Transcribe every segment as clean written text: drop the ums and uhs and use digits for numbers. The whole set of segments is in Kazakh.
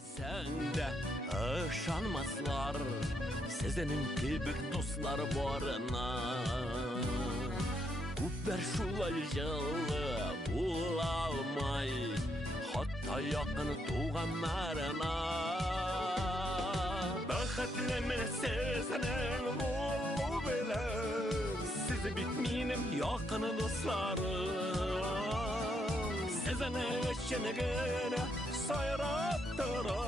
Sen de ışanmazlar Sizinin kibik dostları barına Kupper şulay жылы bulamay Hatta yakın tuğanlarına Bakıtlemin sizinin bulu bile Sizi bitmeyenim yakın dostlarım Sizinin işinigine sayrattıra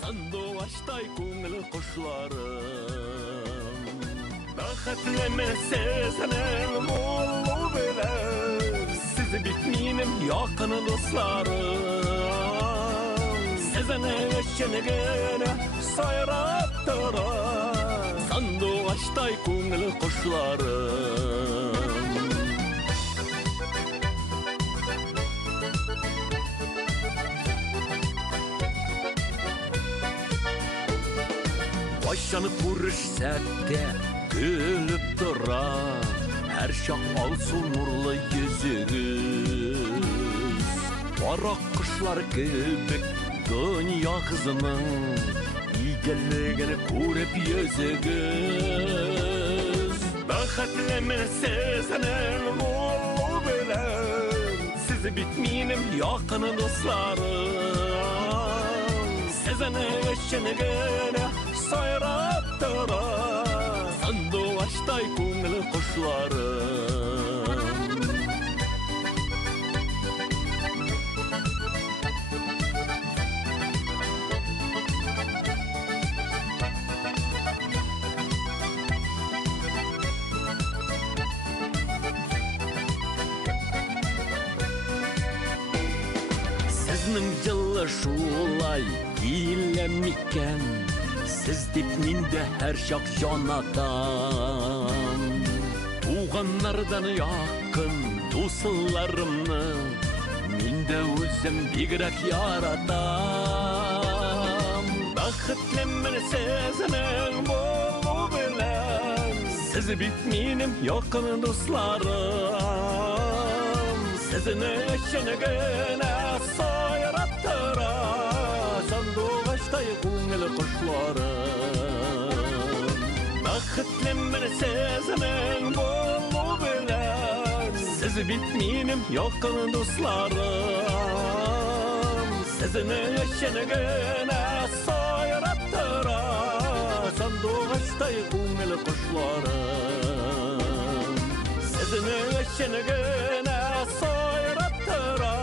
Sandıvaştay көңіл kuşlarım Bakıtlemin sizinin bulu bile Sizi bitmeyenim yakın dostlarım Sizinin işinigine sayrattıra Sandıvaştay көңіл kuşlarım Başını kuruş sette gülüp dura Her şak alsın nurlu yüzünüz Barak kışlar kibik dünya kızının İyigeligini ko'rib yüzünüz Bakıtlemin sizinin bulu bilen Sizi bitmeyenim yakın dostlarım Sizinin işinigine sayrattıra Sandıvaştay көңіл kuşlarım Sizning жылы şulay iylemikken Siz dep mende her şak jonatam Tuğanlardan yakın dostlarımni Mende özüm bigrak yaratam Bakıtlemin sizinin bulu bilen Siz bitmeyenim yakın dostlarım Sizin işinigine sayrattıra Sandıvaştay көңіл kuşlarım Bakıtlemin sizinin bulu bilen Siz bitmeyenim yakın dostlarım Sizin işinigine sayrattıra Sandıvaştay көңіл kuşlarım Sizin işinigine sayrattıra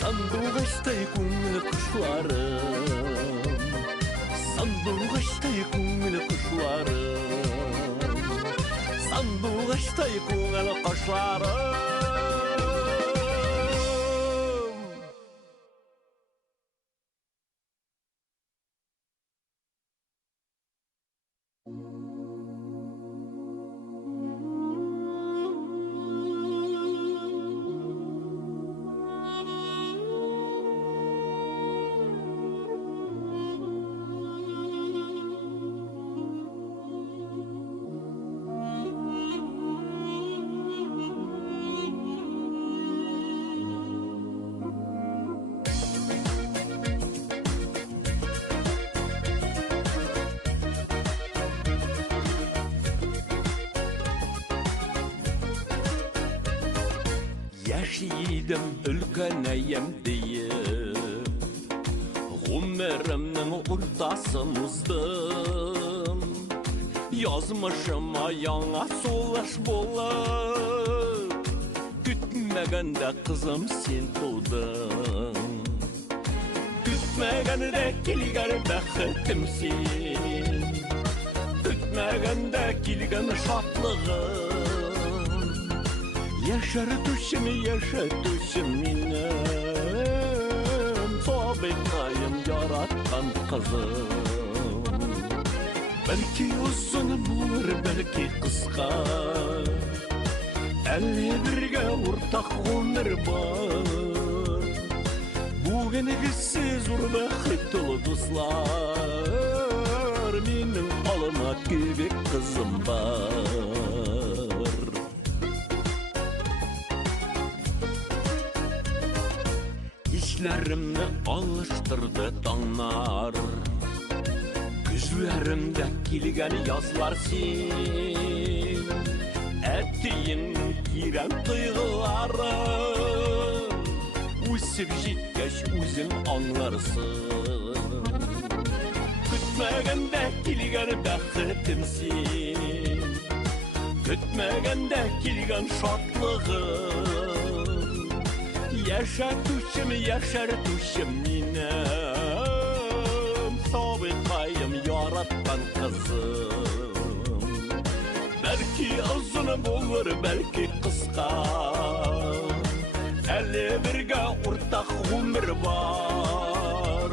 Sandıvaştay көңіл kuşlarım Sandıvaştay көңіл kuşlarım Sandıvaştay көңіл kuşlarım Yaşaydım ülkeneyim deyip Ömrümün ortasını uzdım Yazmışıma yana solaş болып Kütmegende kızım sen tuldun Kütmegende kelgen bəxtim sen Kütmegende kelgen şatlığım Yaşar düşüm benim Sabıkayım yaratkan kızım Belki uzun bulur belki kıska Elli birge ortak ömür var Bugün siz urbaxtlı dostlar Benim alıma kibik kızım var Түсләремне алыштырды таңнар, күзләремдә килгән язлар син. Әттиен кирәм тойгыларым, үсеп җиткәч үзең аңларсың. Көтмәгәндә килгән бәхетем син, көтмәгәндә килгән шатлыгым. Яшәртүчем минем, сабыйкаем яраткан кызым. Бәлки озын булыр, бәлки кыска, әле бергә уртак гомер бар.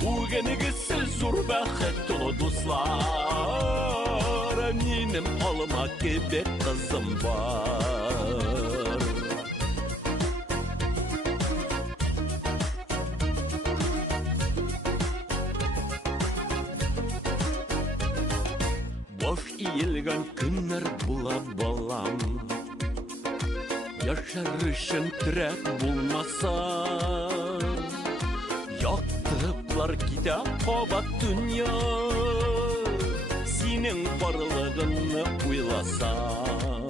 Бүгенегез зур бәхет тулы дуслар, минем алма кебек кызым бар. Boş иелгән көннәр була балам, яшәр өчен терәк булмаса. Яктыклар китә кабат дөнья, синең барлыгыңны уйласам.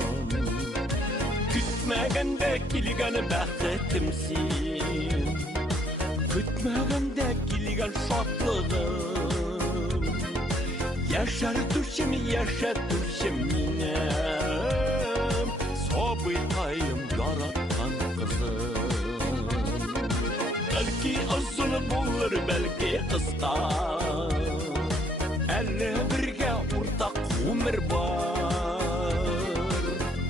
Көтмәгәндә килгән бәхетем син, көтмәгәндә килгән шатлыгым. Яшәртүчем минем, сабыйкаем яраткан кызым. Бәлки озын булыр, бәлки кыска, әле бергә уртак гомер бар.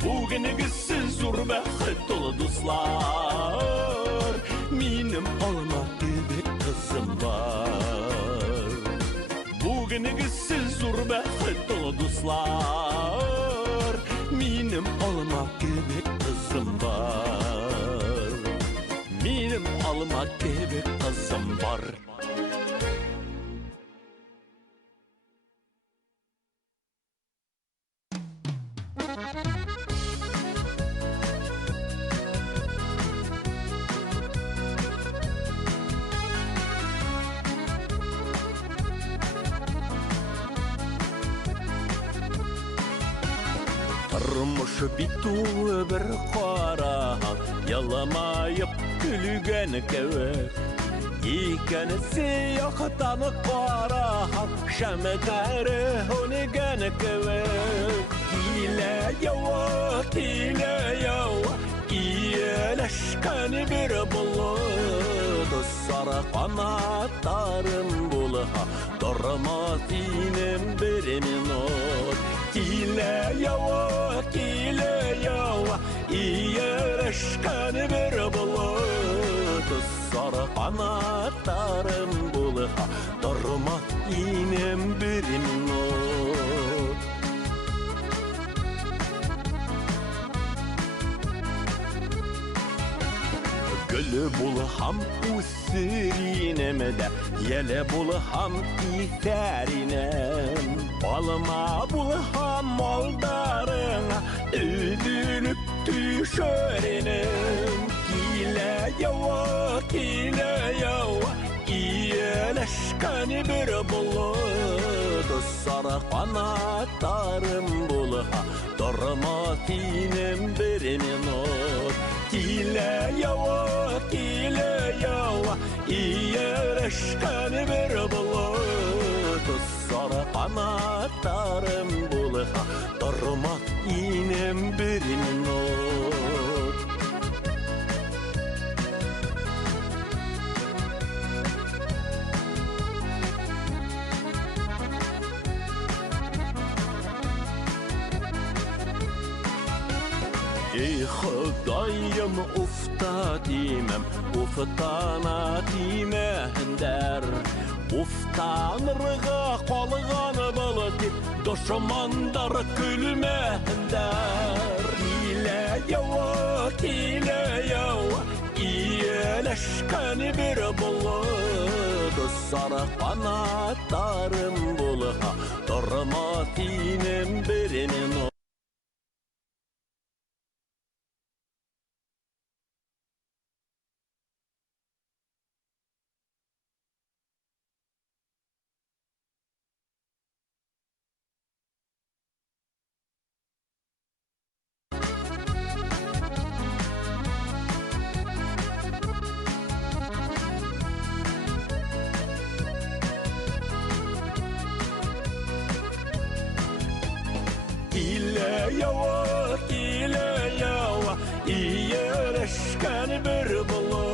Бүгенегез зур бәхет тулы дуслар, минем алма кебек кызым бар. Бүгенегез зур бәхет тулы дуслар, минем алма кебек кызым бар. Минем алма кебек кызым бар. Тормыш бит тулы бер кара, яламайып күлгән кебек. Икенесе яктан кара, шәмәтәре һөнегән кебек. Килә ява, ияләшкән бер болыт. Сары канатларым булһа, тормас инем бер минут. Килә ява, ияләшкән бер болыт. Сары канатларым булһа, тормас инем бер минут. Гөлі булһам үсеринемдә, яле булһам исәринем. Балыма булһам малдарыңа, өҙөлөп төшөринем. Килә ява, ияләшкән бер болыт. Сары канатларым булһа, тормас инем бер минут. Килә ява, ияләшкән бер болыт. Сары канатларым булһа, тормас инем бер минут. Ey Xudoyim ufta demem, uftana demender. Uftanырга калган булып, дошмандар көлмәһендер. Килә ява, ияләшкән бер булыт. Сары канатларым булһа, тормас инем бер минут. Yava ile yava iyileşken bir bulut.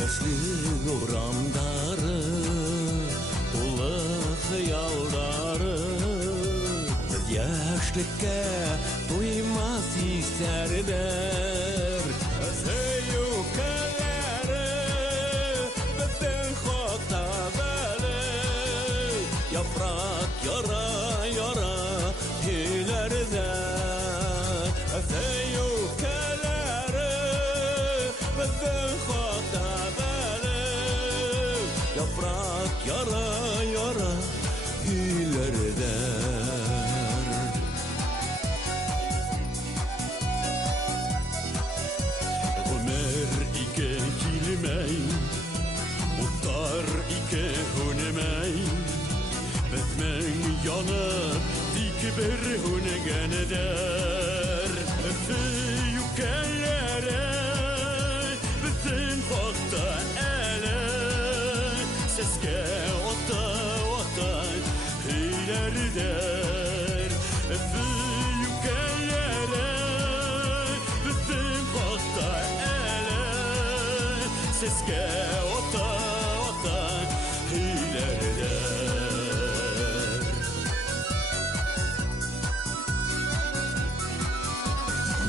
Yaşlı uğramdarı, dolu hıyaldarı, biz yaşlıkka duymaz isterler. Sevyukeleri bizden hotaları, yaprak yara yara ileride. Sevyukeleri bizden yaprak yara yara ileride. Ömer ike kilmey, muhtar ike hunemey, bezmen yana dik bir hunegen eder. Yükelere bütün hakta seske ota ota ilerler. Büyüklere bütün hakta ele seske ota ota ilerler.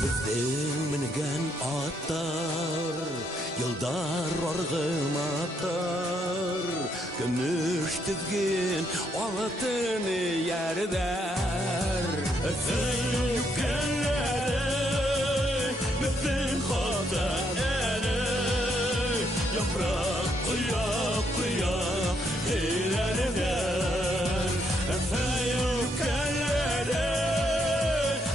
Bizden mingen atlar yıldar argım atar, gümüş tüzgün altın yerder. Yükelere bütün hata ele, yaprak kıya kıya ilerder. Yükelere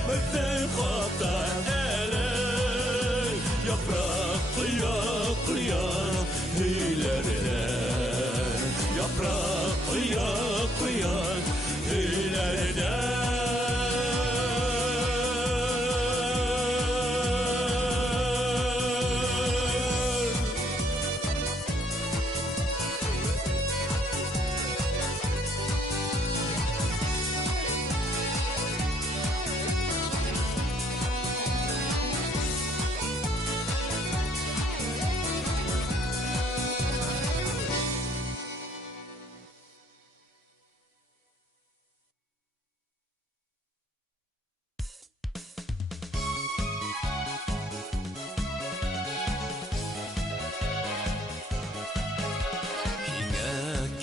bütün hata ele, yaprak kıya kıya ilerler. Yaprak kıya kıya ilerler.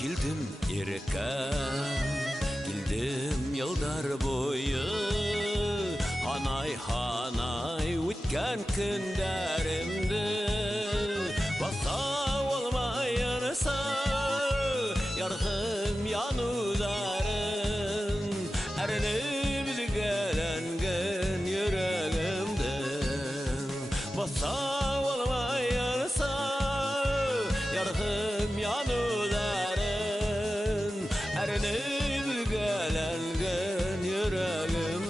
Gildim irkem, gildim yıllar boyu, hanay hanay ütken günlerimdi. Basa olmayansa yargım yanılarım, erinip gelengen yüreğimden. Basa olmayansa yargım yanılarım, erinip gelengen yüreğimden.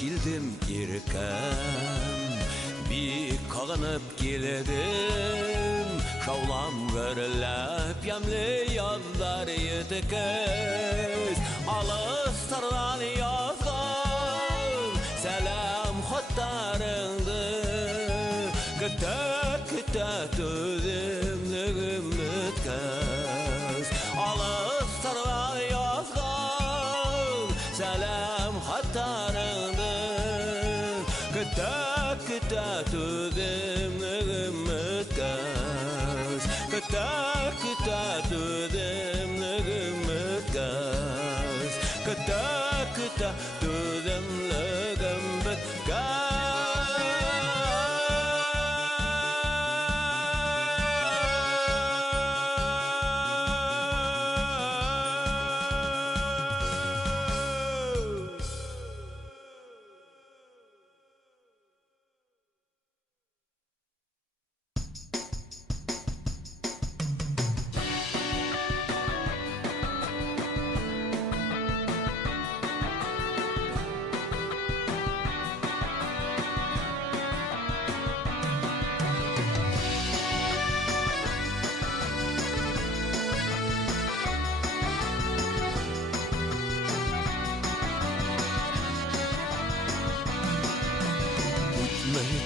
Gildim irkem, bir kağınıp geledim, şavlam görülüp yemli yazlar yetekez, alıstardan yazgan selam xatlarındı, kütüt kütüt özümlüğüm ötkez, alıstardan yazgan selam xatlarındı,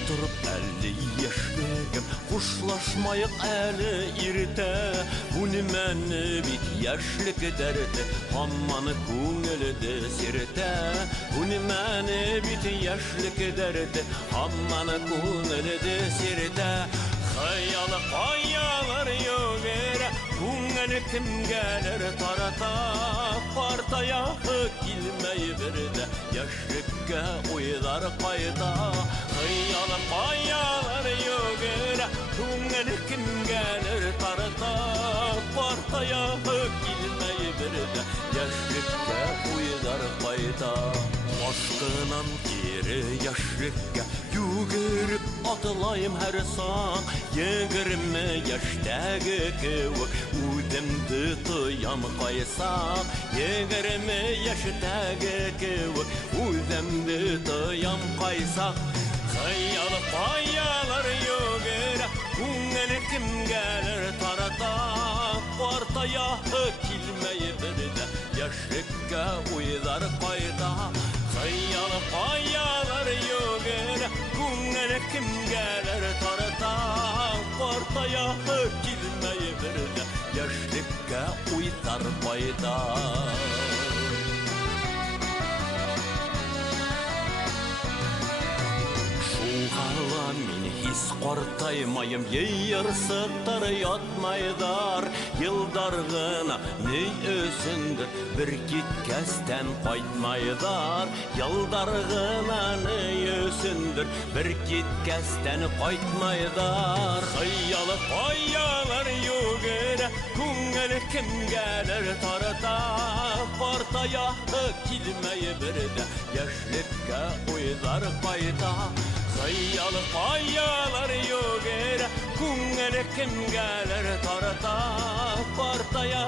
Отырып әлі ешкім құшылашмайық әлі ирте. Бұны мәні бит яшілік дәрді, хамманы көңілді серте. Бұны мәні бит яшілік дәрді, хамманы көңілді серте. Hayal hayalar yoğer, көңіл кімгәлер тарата. Партая келмей бірді, яшікке ойдар қайда. Hayal hayalar yoğer, көңіл кімгәлер тарата. Партая келмей бірді, яшікке ойдар қайда. Başqынан kері яшікке югіріп атылайым әр сан. 20 яштағы көк өтімді тұям қайсақ. 20 яштағы көк өтімді тұям қайсақ. Hayal payalar yoğer, көңіл кімгәлер тарата. Партая келмей бірді, яшікке ойдар қайда. Hayal payalar yoğer, көңіл кімгәлер тарата. Партая келмей бірді, яшікке ойдар қайда. Шуғала мен хис қартаймайым, ейірсіқтар ятмайдар. Елдарғына ней өсіндір, бір кеткәстен қайтмайдар. Елдарғына ней өсіндір, бір кеткәстен қайтмайдар. Hayal payalar yoğer, көңіл кімгәлер тарата. Партая келмей бірді, яшілікке ойдар қайда. Hayal payalar yoğer, көңіл кімгәлер тарата. Партая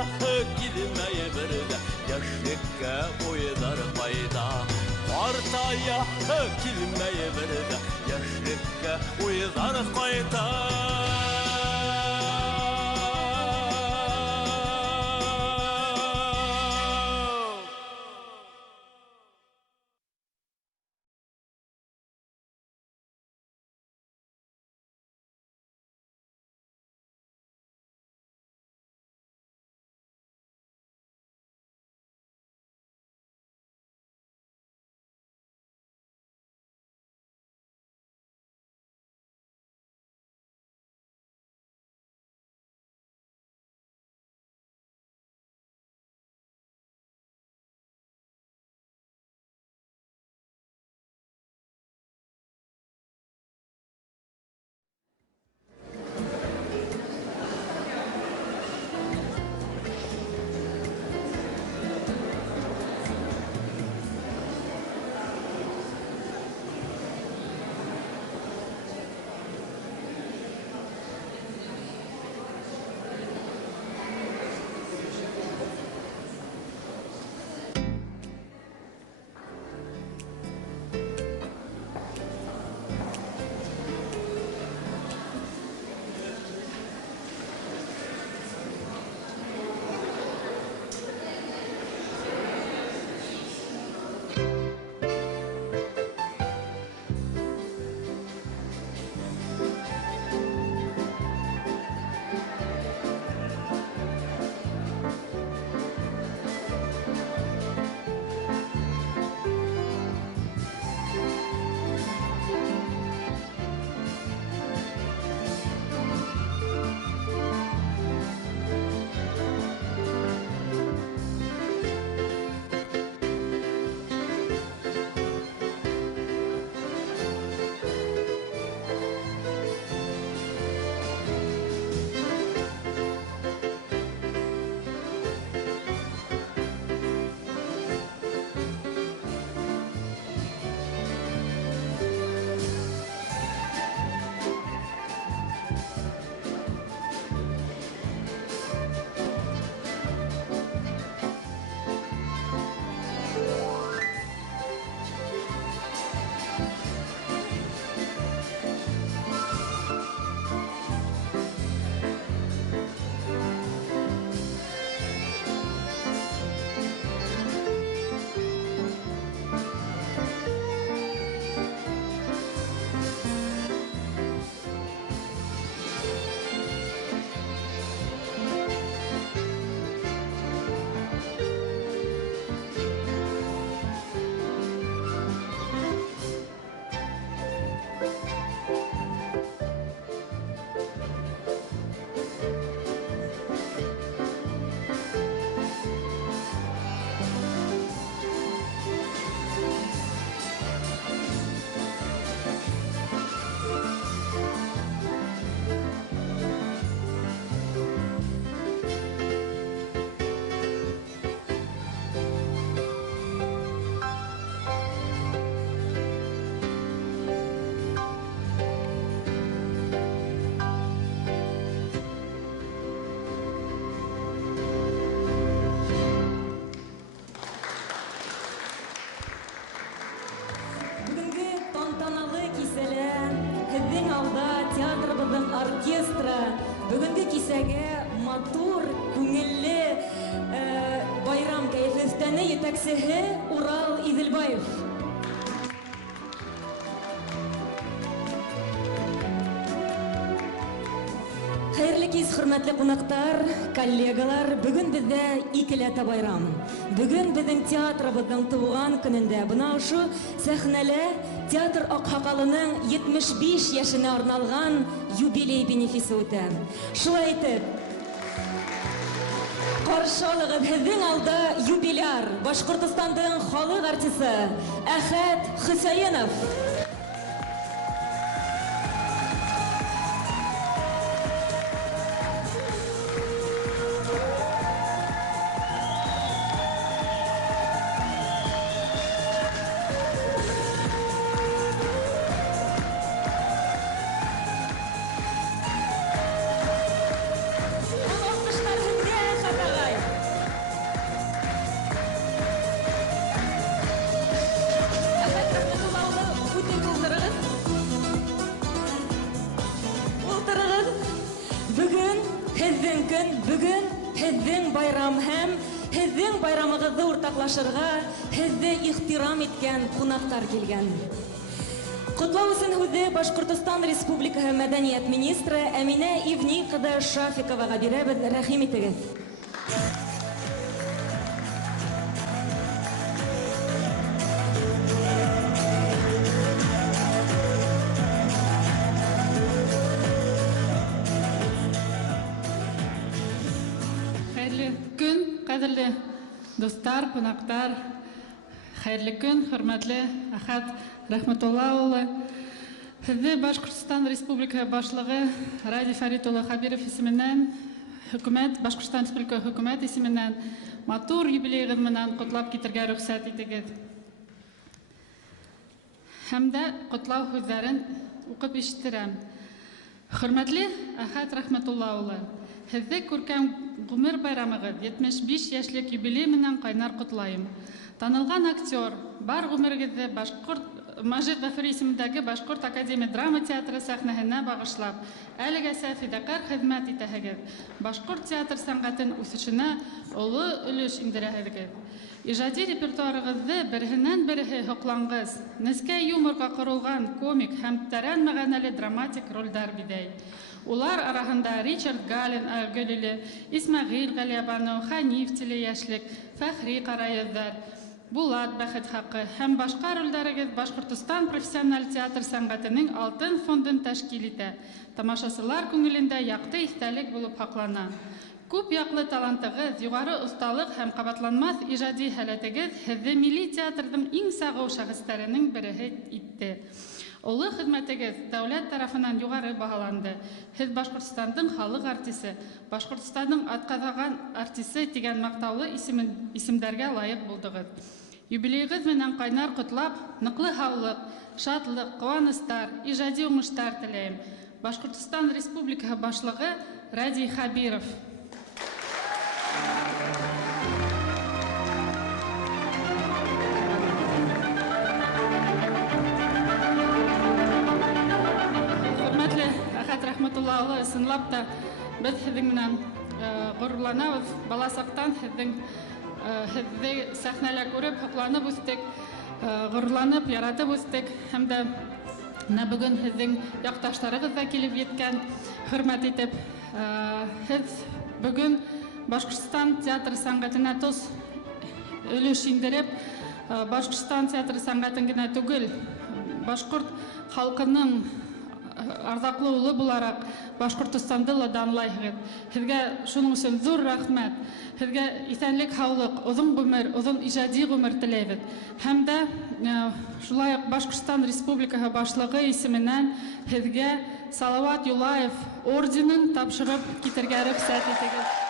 келмей бірді, яшілікке ойдар қайда. Партая келмей бірді, яшілікке ойдар қайда. Мәйданы етәксеһе Урал Иҙелбаев. Хәйерле кис, хөрмәтле ҡунаҡтар, коллегалар, бөгөн беҙҙә икеләтә байрам. Бөгөн беҙҙең театрыбыҙҙың тыуған көнөндә бына ошо сәхнәлә театр аҡһаҡалының 75 йәшенә арналған юбилей бенефисы үтә. Шулай итеп, ҡаршы алығыҙ, һеҙҙең алда юбиляр, Башҡортостандың халыҡ артисы Әхәт Хөсәйенов. Бөгөн һеҙҙең байрам һәм һеҙҙең байрамығыҙҙы уртаҡлашырға һеҙҙе ихтирам иткән ҡунаҡтар килгән. Ҡотлау өсөн һүҙҙе Башҡортостан Республикаһы мәҙәниәт министры Әминә Ивни ҡыҙы Шафиковаға бирәбеҙ. Рәхим итегеҙ. Қадірлі достар, қонақтар, қайырлы күн, хөрмәтле Әхәт Рәхмәтуллаұлы. Һеҙҙе Башҡортостан Республикаһы башлығы Ради Фәрит улы Хәбиров исеменән, Башҡортостан Республикаһы хөкүмәт исеменән матур юбилейығыҙ менән ҡотлап китергә рөхсәт итегеҙ. Һәм дә ҡотлау һүҙҙәрен уҡып ишеттерәм. Хөрмәтле Әхәт Рәхмәтуллаұлы, һеҙҙе күркәм ғүмер байрамығыҙ 75 йәшлек юбилей менән ҡайнар ҡотлайым. Танылған актер, бар ғүмерегеҙҙе Мажит Ғафури исемендәге Башҡорт академия драма театры сәхнәһенә бағышлап, әлегәсә фиҙаҡәр хеҙмәт итәһегеҙ. Башҡорт театр сәнғәтен үҫешенә оло өлөш индерәһегеҙ. Ижади репертуарығыҙҙы береһенән-береһе һоҡланғыс, нескә юморға ҡоролған комик һәм тәрән мәғәнәле драматик ролдәр биҙәй. Улар араһында Ричард Галин Гөлиле, Исмәғил Ғәлиябаныу, Хәниф Телейәшлек, Фәхри Ҡарайыҙҙар, Булат Бәхет хаҡы һәм башҡа ролдәрегеҙ Башҡортостан профессиональ театр сәнғәтенең алтын фондын тәшкил итә. Тамашасылар күңелендә яҡты иҫтәлек булып һаҡлана. Күп яҡлы талантығыҙ, юғары оҫталыҡ һәм ҡабатланмаҫ ижади һәләтегеҙ һеҙҙе милли театрҙың иң сағыу шәхестәренең береһе итте. Олы хеҙмәтегеҙ дәүләт тарафынан юғары баһаланды. Һеҙ Башҡортостандың халыҡ артисы, Башҡортостандың атҡаҙаған артисы тигән маҡтаулы исемдәргә лайыҡ булдығыҙ. Юбилейығыҙ менән ҡайнар ҡотлап, ныҡлы һаулыҡ, шатлыҡ, ҡыуаныстар, ижади уңыштар теләйем. Башҡортостан Республикаһы башлығы Ради Хәбиров. Рәхмәтуллаһы, ысынлап та беҙ һеҙҙең менән ғорурланабыҙ. Бала саҡтан һеҙҙе сәхнәлә күреп, һоҡланып үҫтек, ғорурланып, яратып үҫтек. Һәм дә бөгөн һеҙҙең яҡташтарығыҙ ҙа килеп еткән, хөрмәт итеп. Һеҙ бөгөн Башҡортостан театр сәнғәтенә тос өлөш индереп, Башҡортостан театр сәнғәтен генә түгел, башҡорт халҡының арҙаҡлы улы булараҡ Башҡортостанды ла данлайһығыҙ. Һеҙгә шуның өсөн ҙур рәхмәт. Һеҙгә иҫәнлек, һаулыҡ, оҙон ғүмер, оҙон ижади ғүмер теләйбеҙ. Һәм дә шулай уҡ Башҡортостан Республикаһы башлығы исеменән һеҙгә Салауат Юлаев орденын тапшырып китергә рөхсәт итегеҙ.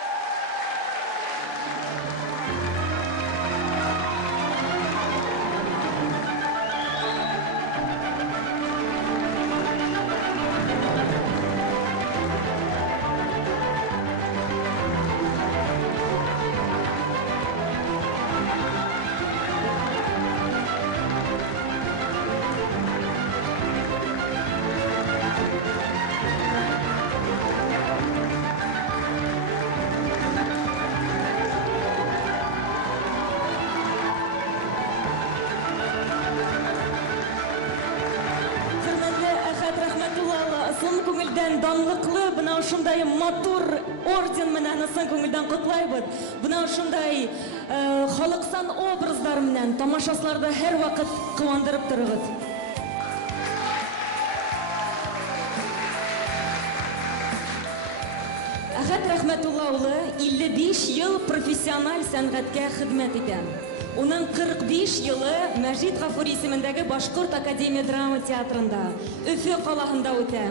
илдән данлыклы, бына шундай матур орден менән ысын күңелдән котлайбыз. Бына шундай халыксан образлар менән тамашасларда һәр вакыт куандырып торыгыз. Әхәт Рәхмәтулла улы 55 ел профессиональ сәнгатькә хезмәт итә. Уның 45 елы Мәҗит Гафури исемендәге Башкорт академия драма театрында, Өфе калаһында үтә.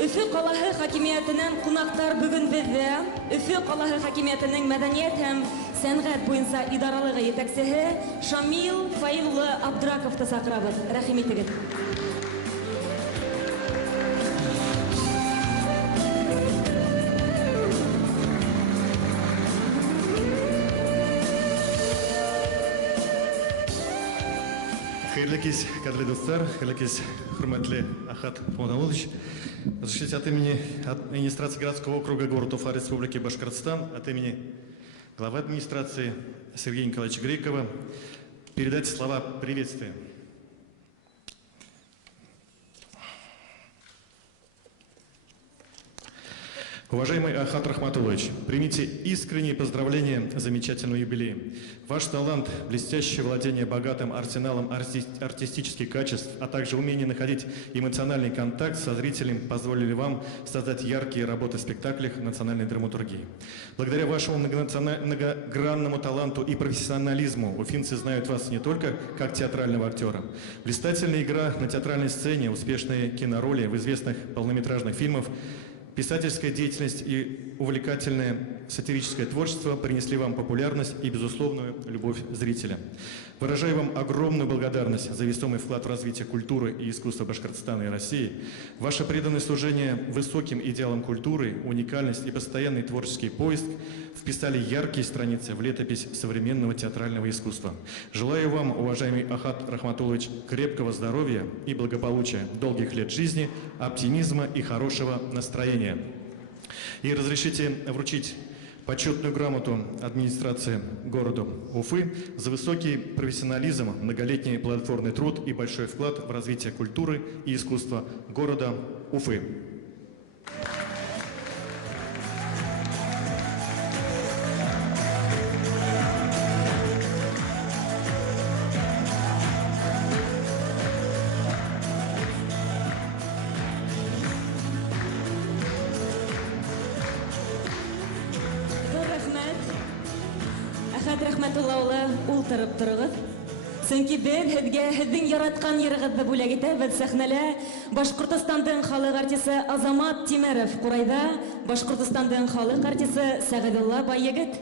Өфе калаһы хакимиятеннән кунактар бүген бездә. Өфе калаһы хакимиятенең мәдәният һәм сәнгать буенча идаралыгы җитәкчесе Шамил Фаил улы Абдраковты сакырабыз. Рәхим итегез. Хәерле кич, кадрлы дуслар, хәерле кич, хөрмәтле Ахат Муаммадович. Разрешите от имени администрации городского округа города Уфа Республики Башкортостан, от имени главы администрации Сергея Николаевича Грекова передать слова приветствия. Уважаемый Ахат Рахматуллович, примите искренние поздравления с замечательным юбилеем. Ваш талант, блестящее владение богатым арсеналом артистических качеств, а также умение находить эмоциональный контакт со зрителем позволили вам создать яркие работы в спектаклях национальной драматургии. Благодаря вашему многогранному таланту и профессионализму уфимцы знают вас не только как театрального актера. Блистательная игра на театральной сцене, успешные кинороли в известных полнометражных фильмах, писательская деятельность и увлекательное сатирическое творчество принесли вам популярность и безусловную любовь зрителя. Выражаю вам огромную благодарность за весомый вклад в развитие культуры и искусства Башкортостана и России. Ваше преданное служение высоким идеалам культуры, уникальность и постоянный творческий поиск вписали яркие страницы в летопись современного театрального искусства. Желаю вам, уважаемый Ахат Рахматуллович, крепкого здоровья и благополучия, долгих лет жизни, оптимизма и хорошего настроения. И разрешите вручить почетную грамоту администрации города Уфы за высокий профессионализм, многолетний плодотворный труд и большой вклад в развитие культуры и искусства города Уфы. Әхәт Рәхмәтулла улы, ултырып торыгыз. Чөнки без һезгә һезнең яраткан йөрегезне бүләк итәбез. Сәхнәлә Башкортостандың халык артисты Азамат Тимеров, Курайда Башкортостандың халык артисты Сәгыйдулла Байегет.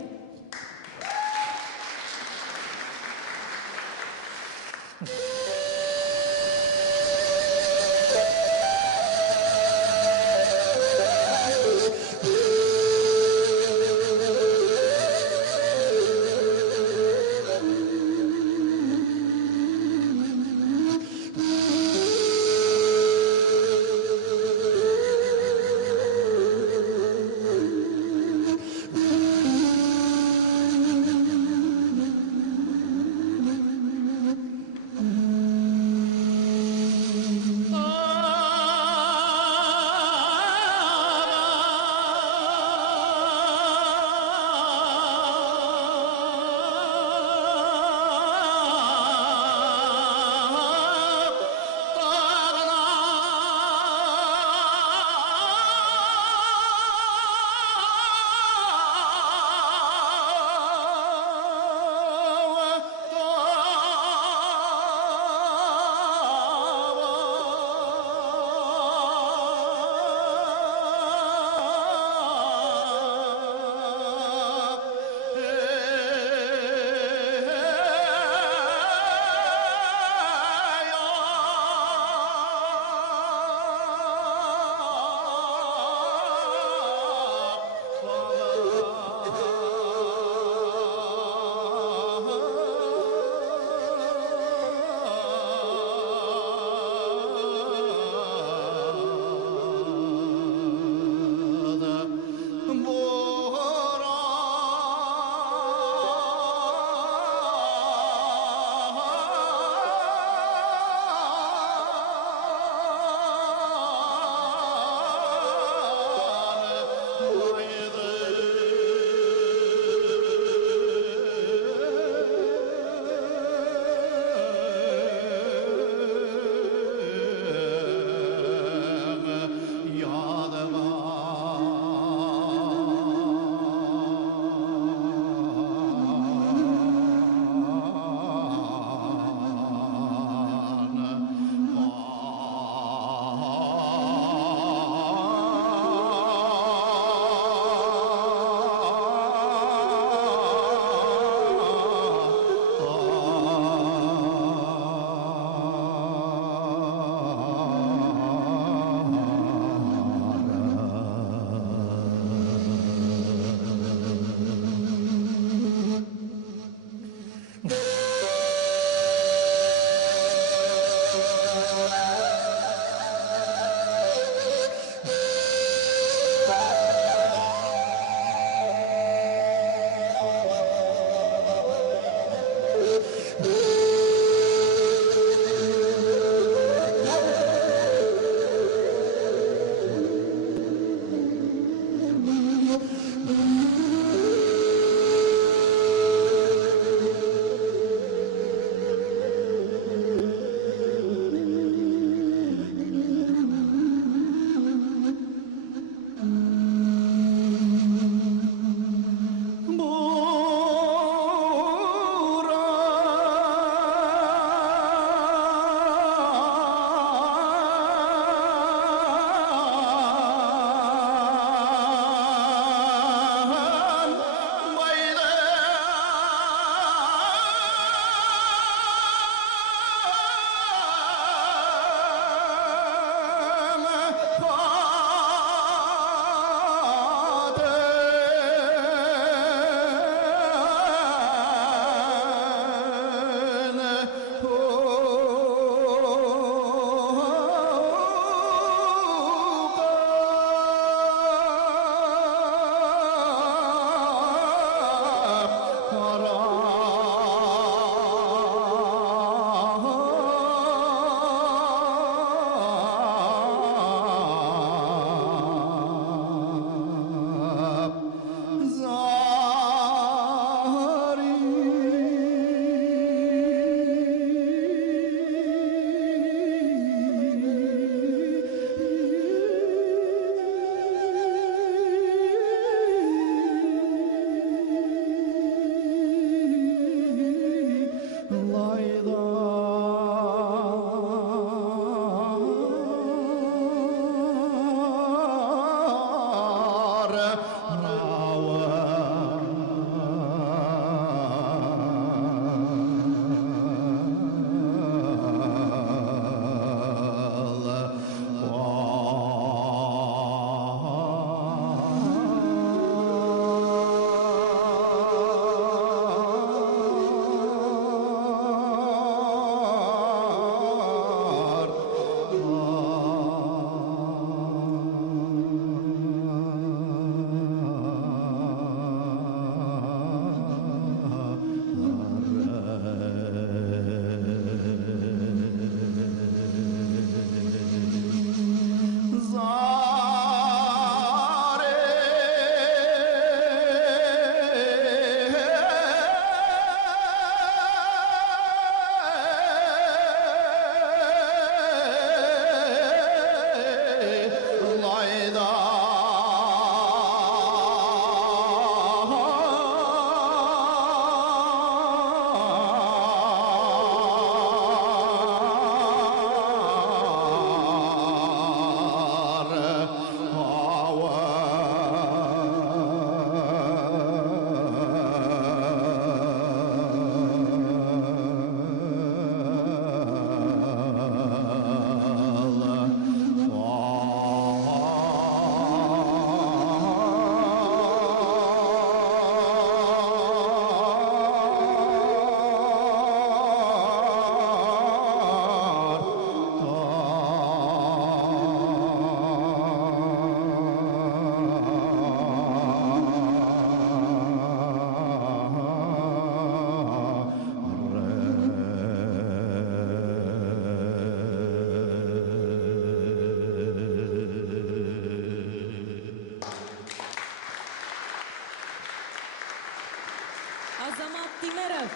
Азамат Тимеров.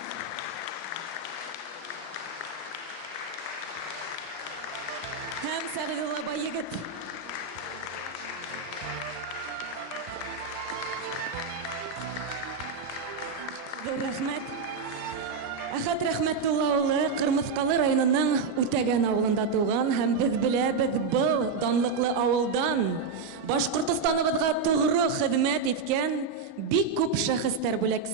Һәм Сәгидулла Байегет. Рәхмәт. Әхәт Рәхмәтулла улы Кырмыскалы районының Үтәгән авылында туган һәм без беләбез был данлыклы авылдан Башкортстаныбызга тугры хезмәт иткән бик күп шәхестәр бүләк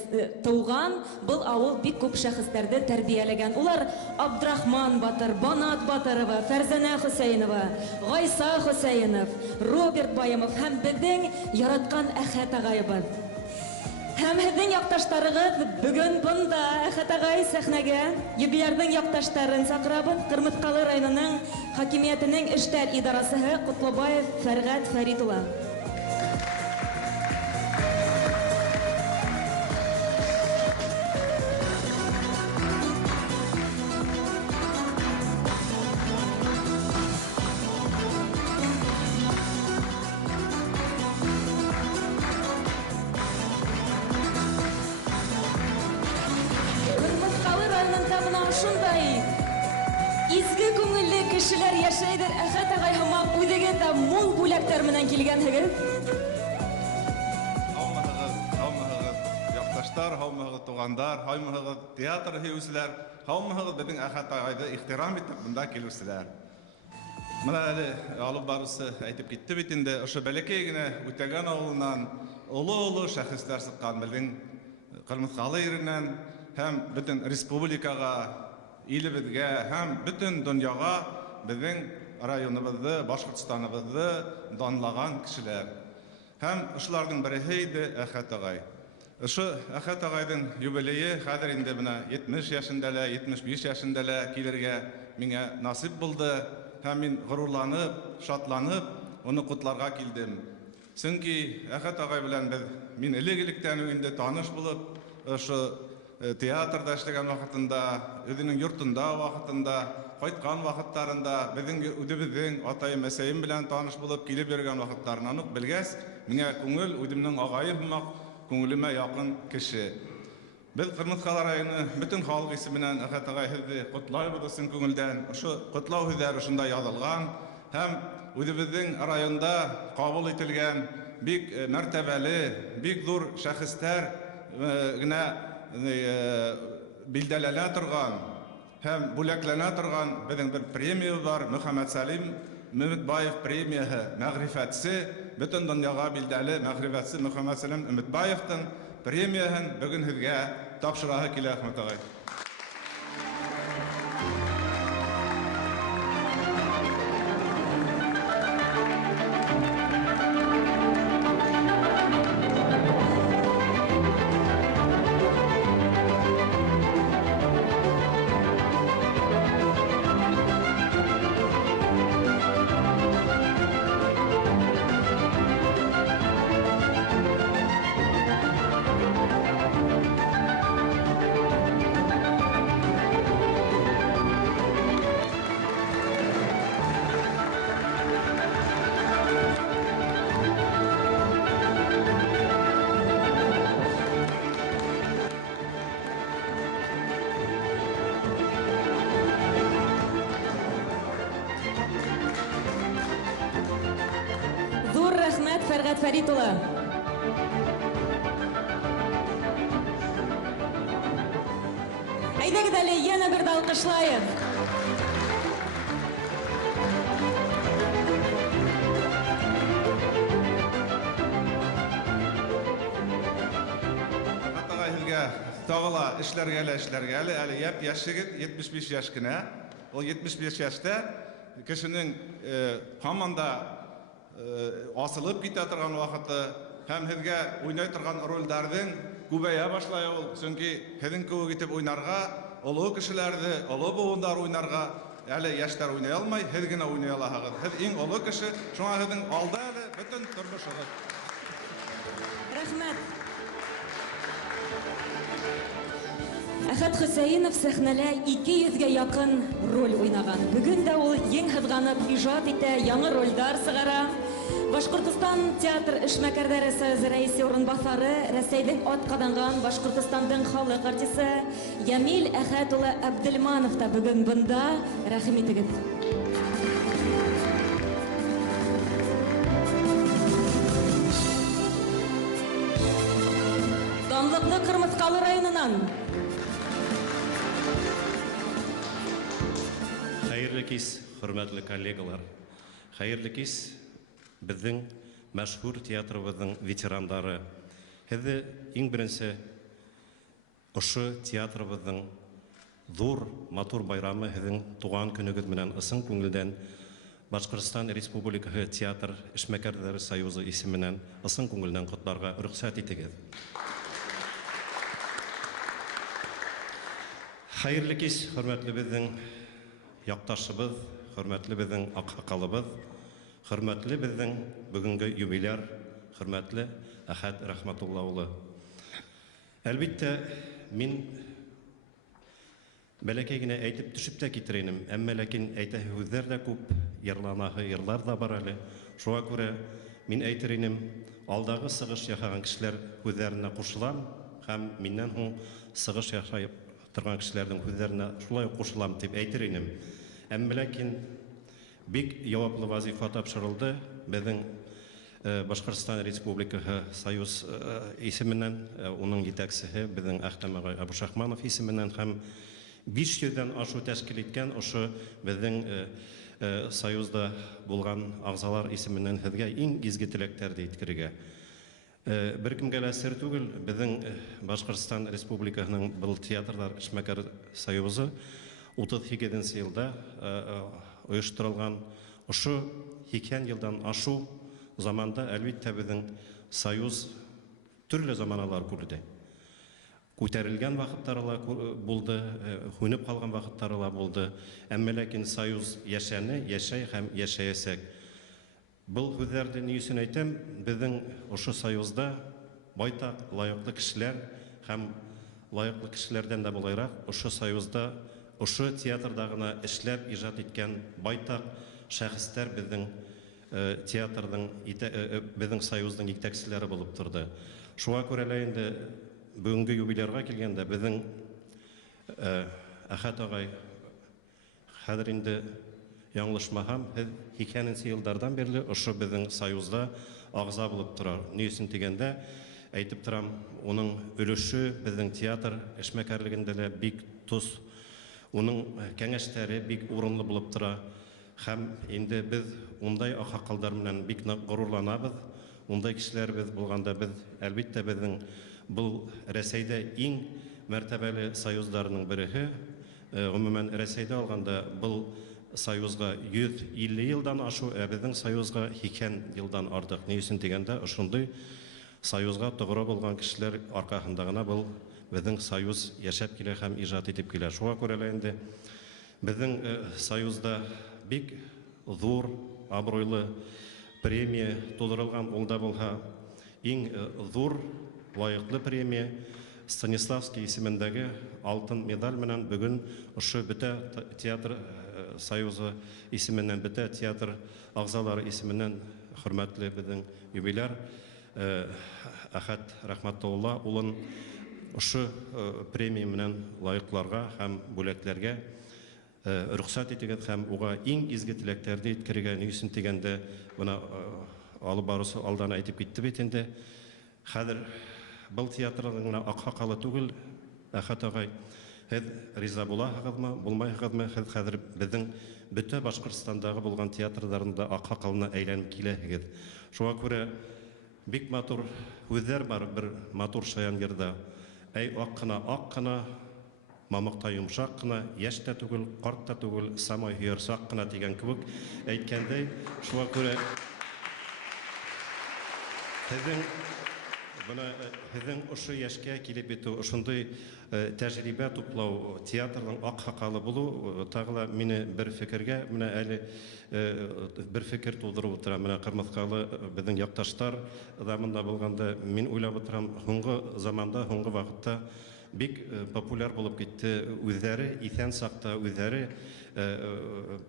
туган. Был авыл бик күп шәхестәрне тәрбияләгән. Улар Абдрахман Батыр, Банат Батырова, Фәрзәнә Хөсәйнова, Гайса Хөсәйнов, Роберт Баямов һәм безнең яраткан Әхәт агайыбыз. Һәм һезнең якташларыгыз бүген бында Әхәт агай сәхнәгә юбилярның якташларын сакырабыз. Кырмыскалы районының хакимиятенең эштәр идарасыһы Кутлыбаев Фәргать Фәрит улы. Шундай изге күңелле кешеләр яшәйдер. Әхәт агай һәм үҙегеҙ мул бүләктәр менән килгәнһегеҙ. Һаумыһығыҙ, яҡташтар, һаумыһығыҙ, туғандар, һаумыһығыҙ, театр һөйөүселәр, һаумыһығыҙ беҙҙең Әхәт агайҙы ихтирам итеп бында килеүселәр. Мына әле алып барыусы әйтеп китте бит инде, ошо бәләкәй генә Үтәгән ауылынан оло-оло шәхестәр сыҡҡан беҙҙең Кырмыскалы еренән һәм бөтөн республикаға, илебеҙгә һәм бөтөн донъяға беҙҙең районыбыҙҙы, Башҡортостаныбыҙҙы данлаған кешеләр. Һәм ошоларҙың береһе иде Әхәт агай. Ошо Әхәт агайҙың юбилейы хәҙер инде бына 70 йәшендә лә, 75 йәшендә лә килергә миңә насип булды. Һәм мин ғорурланып, шатланып, уны ҡотларға килдем. Сөнки Әхәт агай белән мин элек-электән инде таныш булып, ошо театрда эшләгән вакытында, үҙенең йортында вакытында, ҡайтҡан вакыттарында, үҙебеҙҙең атайым, әсәйем белән таныш булып килеп йөргән вакыттарынан уҡ белгәс, миңә күңел үҙемнең агайым һымаҡ күңелемә яҡын кеше. Беҙ Кырмыскалы районы бөтөн халыҡ исеменән Әхәт агай һеҙҙе ҡотлайбыҙ ысын күңелдән. Ошо ҡотлау һүҙҙәре шунда яҙылған һәм үҙебеҙҙең районда ҡабул ителгән бик мәртәбәле, бик ҙур шәхестәр генә билдәләнә торған һәм бүләкләнә торған беҙҙең бер премия бар, Мөхәммәт Сәлим Өмөтбаев премияһы, мәғрифәтсе, бөтөн донъяға билдәле мәғрифәтсе Мөхәммәт Сәлим Өмөтбаевтың премияһын бөгөн һеҙгә тапшыраһы килә, Әхмәт агай. Фәргать Фәрит улы. Әйдәгеҙ әле йәнә бер алҡышлайыҡ. Әхәт агай һеҙгә тағы ла эшләргә лә, әле йәшегеҙ 75 йәш кенә. Ул 75 йәштә кешенең һаманда асылып китә торған вакыты һәм һеҙгә уйнай торған ролдәрҙең күбәйә башлай ул. Сөнки һеҙҙең кеүек итеп уйнарға, оло кешеләрҙе, оло быуындар уйнарға әле йәштәр уйнай алмай, һеҙ генә уйнай алаһығыҙ. Һеҙ иң оло кеше, шуңа һеҙҙең алда әле бөтөн тормошығыҙ. Рәхмәт. Әхәт Хөсәйенов сәхнәлә 200-гә яҡын роль уйнаған. Бөгөн дә ул ең һыҙғанып ижад итә, яңы ролдәр сығара. Башкортстан театр эшмәкәрләре союзы рәисе урынбасары, Рәсәйнең атказанган Башкортстанның халык артисты Ямил Әхәт улы Абделманов та бүген бында. Рәхим итегез. Данлыклы Кырмыскалы районынан Хәерле кис, хөрмәтле коллегалар. Хәерле кис безнең мәшһүр театрыбызның ветерандары. Һеҙҙе иң беренсе ошо театрыбызның зур матур байрамы һеҙҙең туған көнөгөҙ менән ысын күңелдән Башҡортостан Республикаһы театр эшмәкәрләре союзы исеменән ысын күңелдән ҡотларға рөхсәт итегеҙ. Хәерле кис, хөрмәтле безнең яҡташыбыҙ, хөрмәтле безнең аҡһаҡалыбыҙ, хөрмәтле безнең бөгөнгө юбиляр, хөрмәтле Әхәт Рәхмәтулла улы. Әлбиттә, мин бәләкәй генә әйтеп төшөп тә китер инем, әммә ләкин әйтәһе һүҙҙәр ҙә күп, йырланаһы йырлар ҙа бар әле. Шуға күрә мин әйтер инем, алдағы сығыш яһаған кешеләр һүҙҙәренә ҡушылам, һәм минән һуң сығыш яһай торған кешеләрҙең һүҙҙәренә шулай ҡушылам тип әйтер инем. Әммә ләкин бик яуаплы вазифа тапшырылды беҙҙең Башҡортостан Республикаһы союз исеменән, уның етәксеһе беҙҙең Әхтәм ағай Абушахманов исеменән һәм 500-дән ашу тәшкил иткән ошо беҙҙең союзда булған ағзалар исеменән һеҙгә иң изге теләктәрҙе еткерергә. Бер кемгә лә сер түгел, беҙҙең Башҡортостан Республикаһының был театрҙар эшмәкәр союзы 38-нсе йылда ойоштырылған. Ошо 2 йылдан ашу заманда әлбиттә беҙҙең союз төрлө заманалар күрҙе. Күтәрелгән ваҡыттары ла булды, һүнеп ҡалған ваҡыттары ла булды. Әммә ләкин союз йәшәне, йәшәй һәм йәшәйәсәк. Был һүҙҙәрҙе ни өсөн әйтәм? Беҙҙең ошо союзда байтаҡ лайыҡлы кешеләр һәм лайыҡлы кешеләрҙән дә булайыраҡ, ошо союзда, ошо театрда ғына эшләп ижад иткән байтаҡ шәхестәр беҙҙең театрҙың, беҙҙең союздың етәкселәре булып торҙо. Шуға күрә лә инде бөгөнгө юбилярға килгәндә беҙҙең Әхәт ағай, хәҙер инде яңлышмаһам, һеҙ 2000-нче йылдардан бирле ошо беҙҙең союзда ағза булып тора. Ни өсөн тигәндә, әйтеп торам, уның өлөшө беҙҙең театр эшмәкәрлегендә лә бик тос, уның кәңәштәре бик урынлы булып тора. Һәм инде беҙ ундай аҡһаҡалдар менән бик ғорурланабыҙ. Ундай кешеләр беҙ булғанда беҙ, әлбиттә, беҙҙең был Рәсәйдә иң мәртәбәле союздарының береһе. Ғөмүмән Рәсәйдә алғанда был союзға 150 йылдан ашу, беҙҙең союзға 2 йылдан артыҡ. Ни өсөн тигәндә, ошондай союзға тоғро булған кешеләр арҡаһында ғына был беҙҙең союз йәшәп килә һәм ижад итеп килә. Шуға күрә лә инде беҙҙең союзда бик ҙур, абруйлы премия тудырылған. Ул да булһа иң ҙур, лайыҡлы премия Станиславский исемендәге алтын медаль менән бүгін ошо бөтә театр союзы исеменән, бөтә театр ағзалары исеменән хөрмәтле беҙҙең юбиляр Әхәт Рәхмәтулла улын ошо премия менән лайыҡларға һәм бүләкләргә рөхсәт итегеҙ һәм уға иң изге теләктәрҙе еткерергә. Ни өсөн тигәндә, бына алып барыусы алдан әйтеп китте бит инде. Хәҙер был театрҙың гына аҡһаҡалы түгел, Әхәт ағай, һеҙ риза булаһығыҙмы, булмайһығыҙмы? Һеҙ хәҙер беҙҙең бөтә Башҡортостандағы булған театрҙарында аҡһаҡалына әйләнеп киләһегеҙ. Шуға күрә бик матур һүҙҙәр бар бер матур шаян йырҙа. Әй аҡ ҡына, мамыҡта йомшаҡ ҡына, йәш тә түгел, ҡарт та түгел, самай һөйәрсаҡ ҡына тигән кеүек әйткәндәй. Шуға күрә һеҙҙең ошо йәшкә килеп етеү, ошондай тәжрибә туплау, театрҙың аҡһаҡалы булыу, тағы ла мине бер фекергә, менә әле бер фекер тыуҙырып ултыра. Менә Ҡырмыҫҡалы беҙҙең яҡташтар заманда булғанда, мин уйлап ултырам, һуңғы заманда, һуңғы ваҡытта бик популяр булып китте. Үзләре исән сакта, үзләре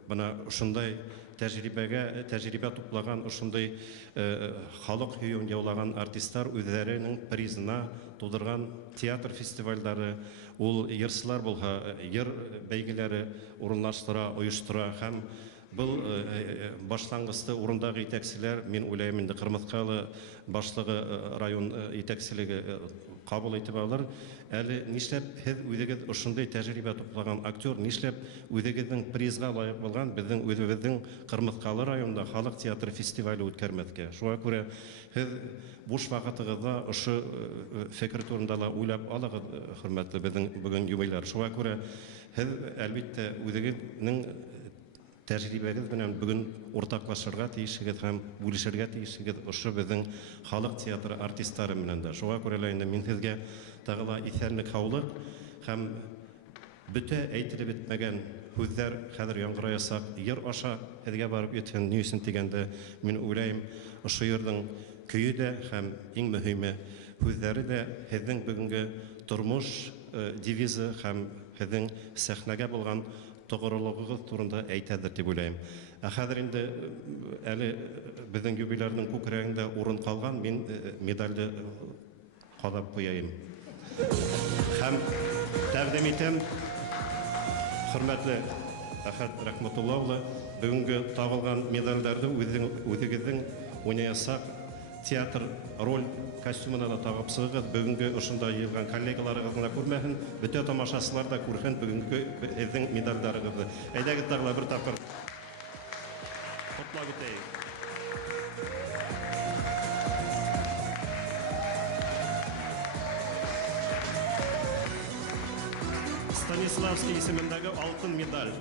бына шундай тәҗрибә туплаган, шундай халык һөюен яулаган артистлар үзләренең призына тудырган театр фестивальләре, ул йырчылар булса, йыр бәйгеләре урынлаштыра, оештыра һәм был башлангысты урындагы итәкчеләр, мин уйлыйм инде Кырмыскалы башлыгы район итәкчелеге кабул итеп алыр. Әле нишләп һез үзегез ошондай тәҗрибә туплаган актер, нишләп үзегезнең призга лаек булган безнең үзебезнең Кырмыскалы районында халык театры фестивале үткәрмәскә? Шуңа күрә һез буш вакытыгызда ошо фикер турында ла уйлап алыгыз, хөрмәтле безнең бүген юбилейлар. Шуңа күрә һез әлбәттә үзегезнең тәҗрибәгез белән бүген уртаклашырга тиешсез һәм бүлешергә тиешсез ошо безнең халык театры артистлары белән дә. Шуңа күрә инде мин сезгә тагыла исәнлек, һаулык һәм бөтә әйтелеп бетмәгән һүзләр хәзер яңгыраясак, йыр аша һезгә барып җиткән ньюсен дигәндә, мин уйлыйм, ошо йырның көе дә һәм иң мөһиме һүзләре дә һезнең бүгенге тормыш девизы һәм һезнең сәхнәгә булган тоғрылыгыгыз турында әйтәдер дип уйлыйм. Хәзер инде әле безнең юбилярның күкрәгендә урын калган, мин медальне кадап куяйм. Һәм тәкъдим итәм, хөрмәтле Әхәт Рәхмәтулла улы, бүгенге табылган медальләрне үзегезнең уйнаясак театр роль костюмына да тагып сыгыз. Бүгенге ошында йыелган коллегаларыгыз гына күрмәһен, бөтә тамашачылар да күрһен бүгенге безнең медальләрегезне. Әйдәгез тагыла бер тапкыр котлап үтәйек. Станиславский исемендәге алтын медаль.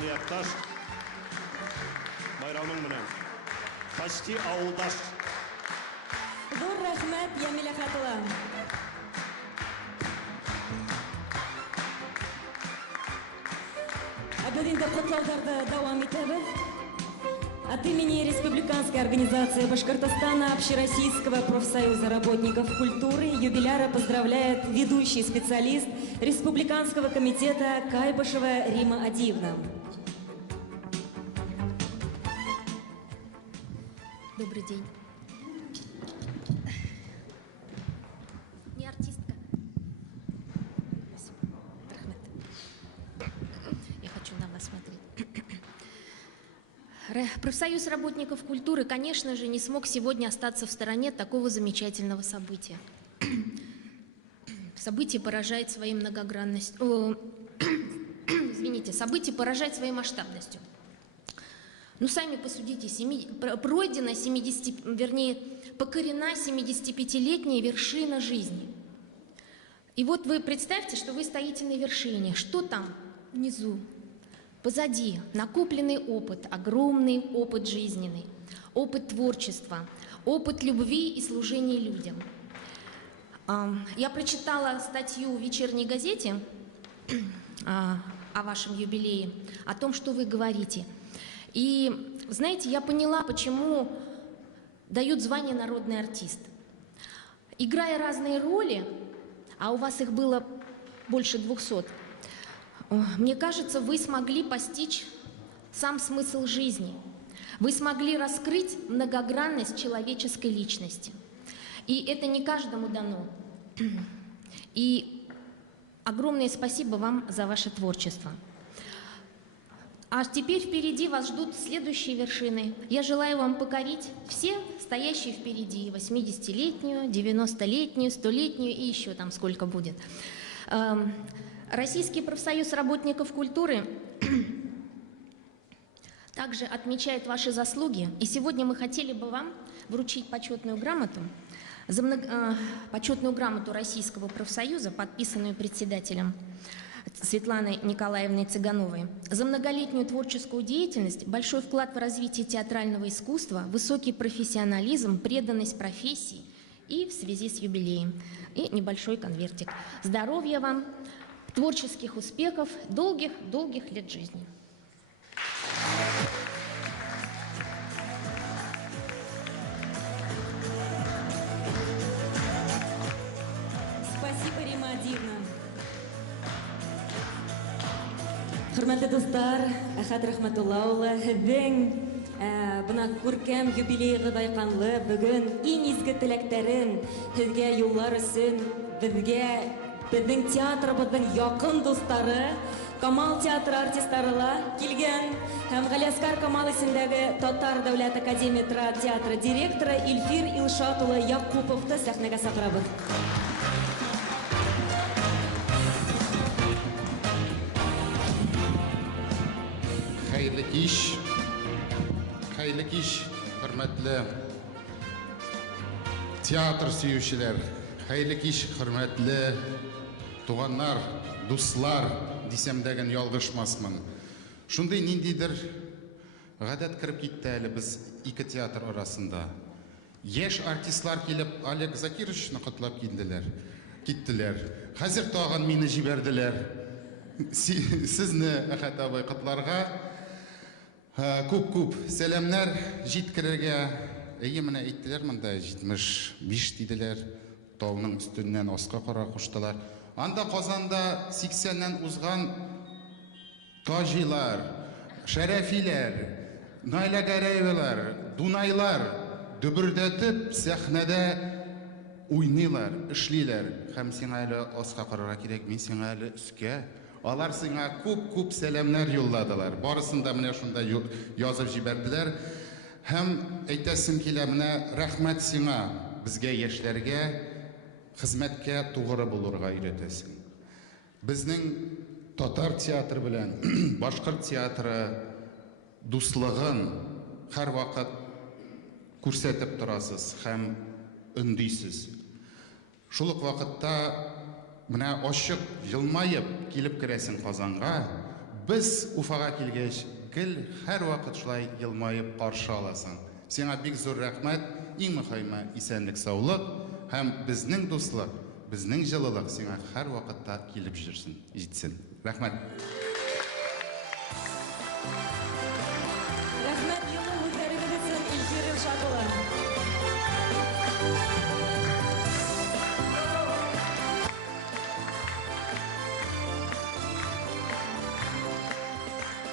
Ниятташ, байрамың менен. Почти ауылдаш. Зур рәхмәт, Ямилә Хатыла. Біз енді құтлауларды давам етеміз. От имени Республиканской организации Башкортостана Общероссийского профсоюза работников культуры юбиляра поздравляет ведущий специалист Республиканского комитета Кайбышева Рима Адиевна. Добрый день. Не артистка. Спасибо. Рахмет. Я хочу на вас смотреть. Профсоюз работников культуры, конечно же, не смог сегодня остаться в стороне такого замечательного события. Событие поражает своей многогранностью. Извините, событие поражает своей масштабностью. Ну, сами посудите, пройдена 70, вернее, покорена 75-летняя вершина жизни. И вот вы представьте, что вы стоите на вершине. Что там внизу? Позади накопленный опыт, огромный опыт жизненный, опыт творчества, опыт любви и служения людям. Я прочитала статью в вечерней газете о вашем юбилее, о том, что вы говорите. И, знаете, я поняла, почему дают звание народный артист. Играя разные роли, а у вас их было больше 200, мне кажется, вы смогли постичь сам смысл жизни. Вы смогли раскрыть многогранность человеческой личности. И это не каждому дано. И огромное спасибо вам за ваше творчество. А теперь впереди вас ждут следующие вершины. Я желаю вам покорить все стоящие впереди. 80-летнюю, 90-летнюю, 100-летнюю и еще там сколько будет. Российский профсоюз работников культуры также отмечает ваши заслуги. И сегодня мы хотели бы вам вручить почетную грамоту, почетную грамоту Российского профсоюза, подписанную председателем Светланой Николаевной Цыгановой, за многолетнюю творческую деятельность, большой вклад в развитие театрального искусства, высокий профессионализм, преданность профессии и в связи с юбилеем. И небольшой конвертик. Здоровья вам, творческих успехов, долгих лет жизни. Спасибо, Рима Адиевна. Хөрмәтле дуслар, Әхәт Рахмәтулла улы, һеҙҙең бына күркәм юбилейығыҙ айҡанлы бөгөн иң изге теләктәрен һеҙгә юллар өсөн беҙгә безнең театрыбыҙҙың яҡын дуҫтары, Камал театры артистары ла килгән һәм Ғәлиәскәр Камал исемендәге Татар дәүләт академия театры директоры Илфир Илшат улы Яҡуповты сәхнәгә саҡырабыҙ. Xayrlı iş, hürmetli tiyatr süyüşçüler, xayrlı iş, hürmetli tuğanlar, dostlar desem degen yalgışmasmın. Şunday nindidir гадәт kirip gitti әлі biz iki tiyatr arasında. Yaş artistlar kelip Oleg Zakirichni qutlab gittiler. Hazır tağın meni jiberdiler. Sizni Әхәт абай qutlарға Күп сәлемнәр җиткерергә. Менә әйттеләр монда 75 диделәр. Тауның өстеннән аска кара куштылар. Анда Казанда 80-нән узган таҗилар, шәрәфиләр, Найла Гәрәевләр, Дунайлар дөбердәтеп сәхнәдә уйныйлар, эшлиләр. Һәм сиңа әле аска карарга кирәк, мин сиңа әле өскә. Алар сиңа күп сәлемнәр юлладылар. Барысын да менә шунда язып җибәрделәр. Һәм әйтәсем килә, менә рәхмәт сиңа, безгә яшьләргә хезмәткә тугры булырга өйрәтәсең. Безнең татар театры белән башкорт театры дуслыгын һәр вакыт күрсәтеп торасыз һәм өндисез. Шул ук вакытта менә ачык, елмаеп килеп керәсең Казанга, Biz Уфага килгәч, гел һәр вакыт шулай елмаеп каршы аласың. Сиңа бик зур рәхмәт, иң мөһиме исәнлек, саулык һәм безнең дуслык, безнең җылылык сиңа һәр вакытта килеп җирсен, җитсен. Рәхмәт. Рәхмәт елы үзләрегез өчен Илфир Илшат улы.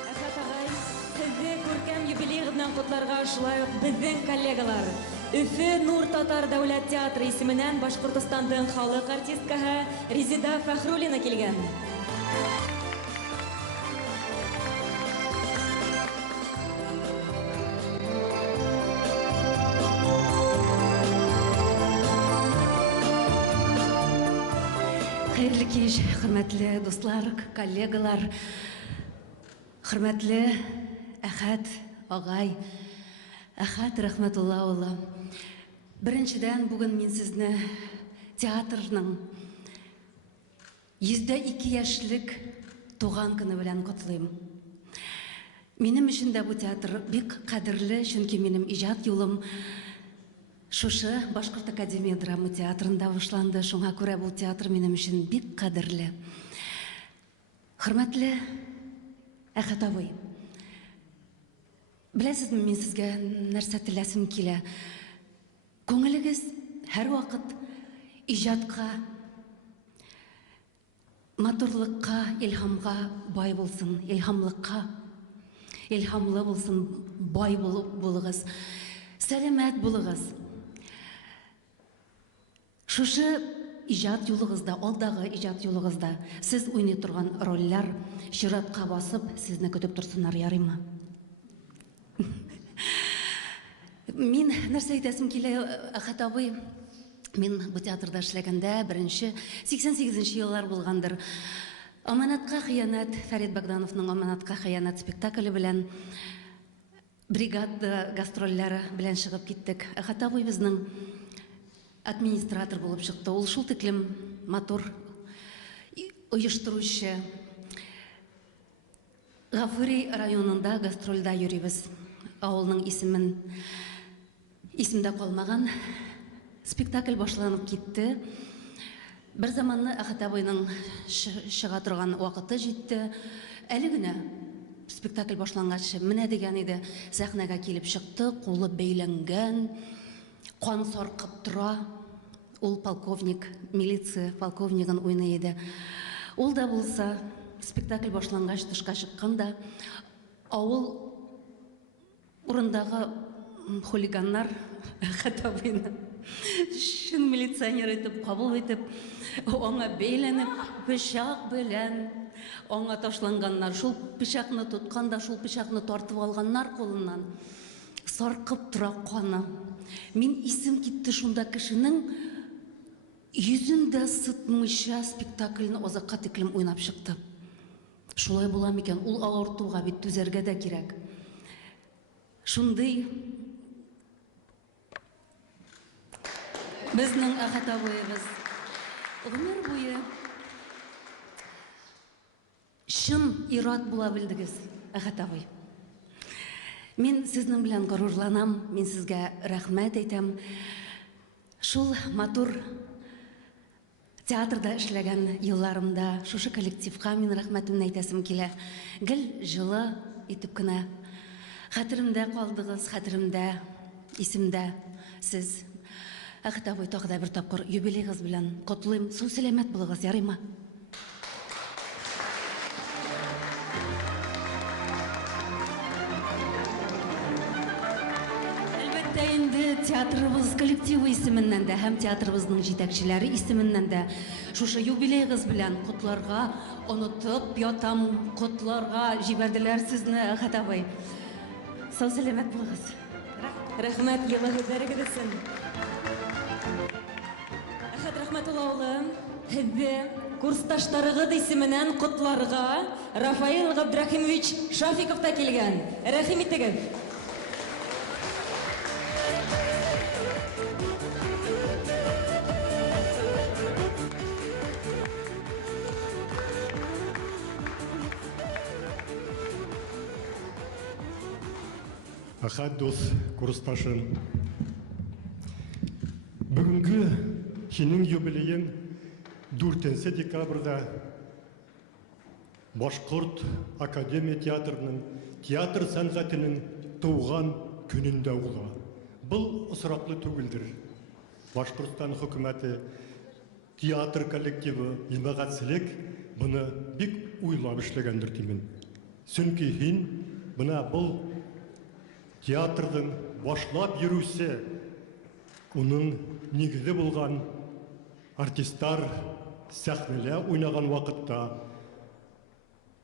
Әхәт агай, сезне күркәм юбилейгы белән котларга шулай ук безнең коллегалар. Өфе Нур Татар дәүләт театры исеменнән Башкортстанның халык артисткаһы Резида Фәхруллина килгән. Хәерле кич, хөрмәтле дуслар, коллегалар, хөрмәтле Әхәт агай, Әхәт Рәхмәтулла улы. Беренчедән, бүген мин сезне театрның 102 яшьлек туган көне белән котлыйм. Минем өчен дә бу театр бик кадерле, чөнки минем иҗат юлым шушы Башкорт академия драма театрында башланды. Шуңа күрә бу театр минем өчен бик кадерле. Хөрмәтле Әхәт абый, беләсезме, мин сезгә нәрсә теләсем килә? Күңелегез һәр вакыт иҗатка, матурлыкка, илһамга бай булсын, илһамлы булсын, бай булыгыз, сәламәт булыгыз. Шушы иҗат юлыгызда, алдагы иҗат юлыгызда сез уйный торган рольләр чиратка басып сезне көтеп торсыннар, ярыймы? Мин нәрсә әйтәсем килә, Әхәт абый, мин бу театрда эшләгәндә беренче 88-нче еллар булгандыр. Аманатка хыянат, Фәрит Богдановның Аманатка хыянат спектакле белән бригада гастрольләре белән чыгып киттек. Әхәт абый безнең администратор булып чыкты. Ул шул тиклем матур оештыручы. Гафури районында гастрольдә йөрибез. Авылның исемдә калмаган спектакль башланып китте. Бер заманны Әхәт абыйның чыга торган вакыты җитте. Әле генә спектакль башлангач, менә дигән иде, сәхнәгә килеп чыкты, кулы бәйләнгән, кан саркып тора. Ул полковник, милиция полковнигын уйный иде. Ул да булса, спектакль башлангач тышка чыкканда, авыл урындагы хулиганнар Әхәт абыйны шын милиционер итеп кабул итеп, аңа бәйләнеп, пычак белән аңа ташланганнар. Шул пычакны тотканда, шул пычакны тартып алганнар кулыннан. Саркып тора каны. Мин исем китте шунда кешенең йөзендә сытмыйча спектакльне озакка тиклем уйнап чыкты. Шулай була микән? Ул авыртуга бит түзәргә дә кирәк. Шундый безнең Әхәт абыебыз гомер буе шын ират була белдегез, Әхәт абый. Мин сезнең белән горурланам, мин сезгә рәхмәт әйтәм. Шул матур театрда эшләгән елларымда шушы коллективка мин рәхмәтемне әйтәсем килә. Гел җылы итеп кенә хәтеремдә калдыгыз, хәтеремдә, исемдә сез. Әхәт абый, тагы да бер тапкыр юбилейгыз белән котлыйм. Сау сәламәт булыгыз, ярыймы? Әлбәттә инде театрыбыз коллективы исеменнән дә һәм театрыбызның җитәкчеләре исеменнән дә шушы юбилейгыз белән котларга, онытып ятам, котларга җибәрделәр сезне, Әхәт абый. Сау сәламәт булыгыз. Рәхмәт, елы һүзләрегез өчен. Әхәт Рәхмәтулла улы, һезне курсташтарыгыз исеменнән котларга Рафаил Габдрахимович Шафиков та килгән. Рәхим итегез. Ахат дос курсташым. Бүгінгі сенің юбилейің 4 декабрда Башқұрт Академия театрының театр сәнғатының туған күнінде ұла. Бұл ұсыраклы түгілдір. Башқұртстан хүкіметі театр коллективі имағатсілік бұны бик уйлап ішлегендір деймін. Сүнки хин бұна бұл театрдың башлап жүрүсе, оның негізі болған артисттар сәхнеле ойнаған вақытта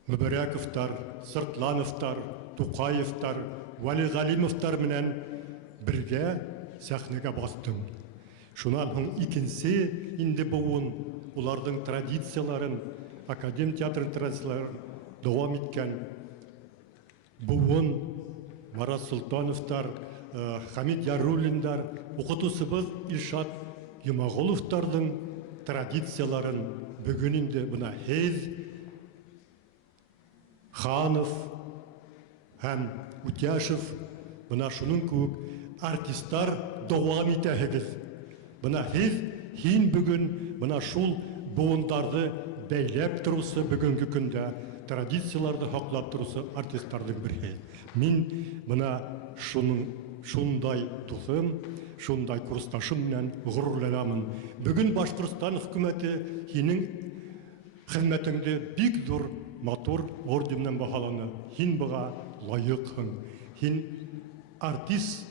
Мүбәрәковтар, Сыртлановтар, Туқаевтар, Валиғалимовтар менен бірге сәхнеге бастым. Шунан соң икенсе инде буын улардың традицияларын, академ театрын традицияларын давам еткән буын Марат Султановтар, Хамид Яруллиндар, укытучыбыз Илшат Юмағоловтардың традицияларын бүгін инде бұна Хез, Ханов һәм Утяшев бұна шуның күк артисттар давам итәһегез. Бұна хин бүгін бұна шул буындарды бәйләп тұрусы бүгінгі күнде традицияларды хақлап тұрусы артисттардың бірі. Мен бұна шундай тұсым, шундай курсташым менен ғұрурланамын. Бүгін Башқұртстан үкіметі хинің хезмәтеңде бик зур матур орденнен бахаланы. Хин бұға лайықын. Хин артист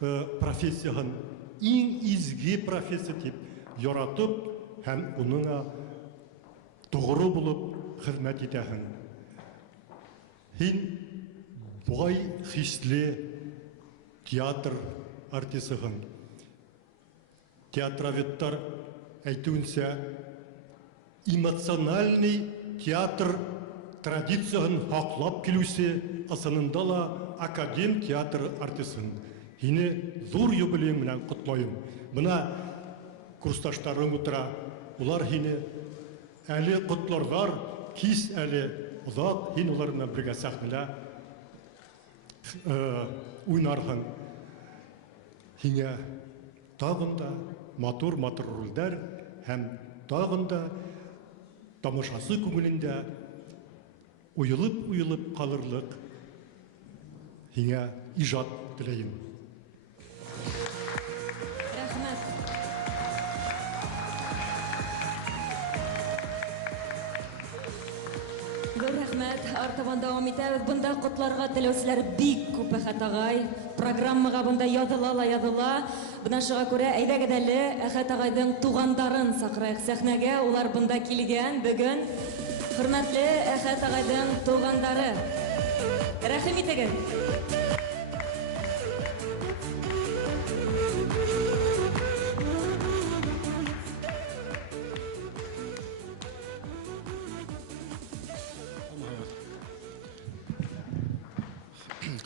профессияғын ең изге профессия деп яратып, һәм оныңа тоғыры болып хезмәт етәһің. Хин бай хисле театр артисығын. Театроветтар әйтуінсә, эмоциональный театр традицияғын хақлап келусе асынында ла академ театр артисын. Хине зур юбилейм менен құтлайым. Бұна курсташтарым ұтыра, олар хине әлі құтлардар, кис әлі ұзақ, хин оларына бірге сәхнелі уйнарғын. Хине тағында матур рөлдер һәм тағында тамашасы күңілінде уйылып қалырлық хине ижат тілейім. Рәхмәт. Гөр рәхмәт. Артабан дәвам итәбез. Бында котларга теләүчеләр бик күп Әхәт агай. Программага бында языла. Бuna шуңа күрә әйдәгез әле Әхәт агайдың тугандарын сакырайык сәхнәгә. Улар бында килгән бүген. Хөрмәтле Әхәт агайдың тугандары. Рәхим итегез.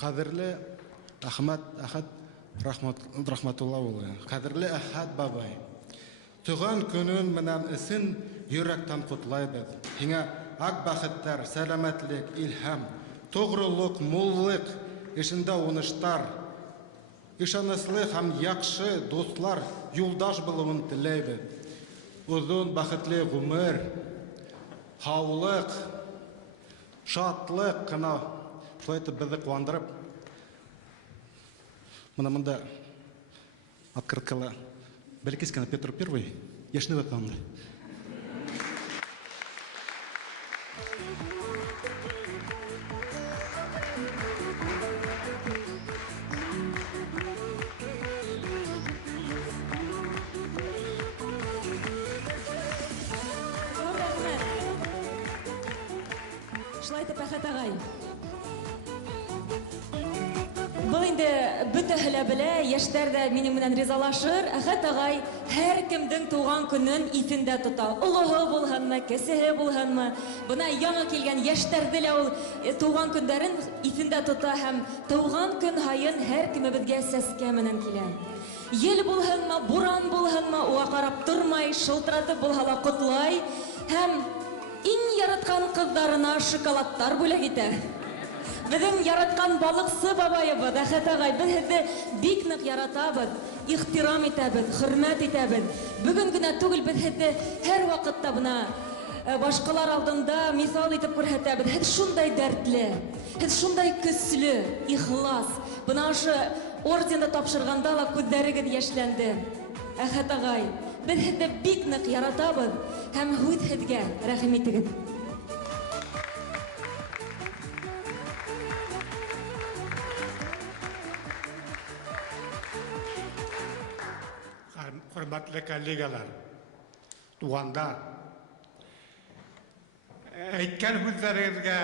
Қадірлі Әхәт Рахматулла улы, қадірлі Әхәт бабай, туған күнін менән ісін йөрәктән құтлайбыз. Һиңа ак бәхеттәр, сәламәтлек, илһам, тоғрылык, муллык, эшендә уңыштар, ышанычлы һәм яхшы дуслар, юлдаш булуын теләйбез. Узун бәхетле гомер, һаулык, шатлык кына шулай итеп безне куандырып, мында открыткала Белькискина Петр I, яшьне ватанды. Шулай итеп Әхәт агай. Бұл инде бөтәһе белә, яшьтәр дә минем менән ризалашыр. Әхәт агай һәр кемдең туган көнен исендә тота. Улыһы булганмы, кесеһе булганмы, бuna яңа килгән яшьтәрдә лә ул туган көндәрен исендә тота һәм туган көн һайын һәр кемебезгә сәскә менән килә. Ел булганмы, буран булганмы, уга карап тормай, шылтыратып булһа котлай һәм иң яраткан кызларына шоколадтар бүләк итә. Безнең яраткан балыксы бабаебыз, Әхәт агай, без һезне бик нык яратабыз, ихтирам итәбез, хөрмәт итәбез. Бүген генә түгел, без һезне һәр вакытта бына башкалар алдында мисал итеп күрһәтәбез. Һез шундай дәртле, һез шундай көчле, ихлас. Бына шы орденда тапшырганда ла күзләрегез яшьләнде. Әхәт агай, без һезне бик нык яратабыз һәм һезгә рәхим итегез. Hürmetli kollegalar, tuğanlar, aytgan so'zlaringizga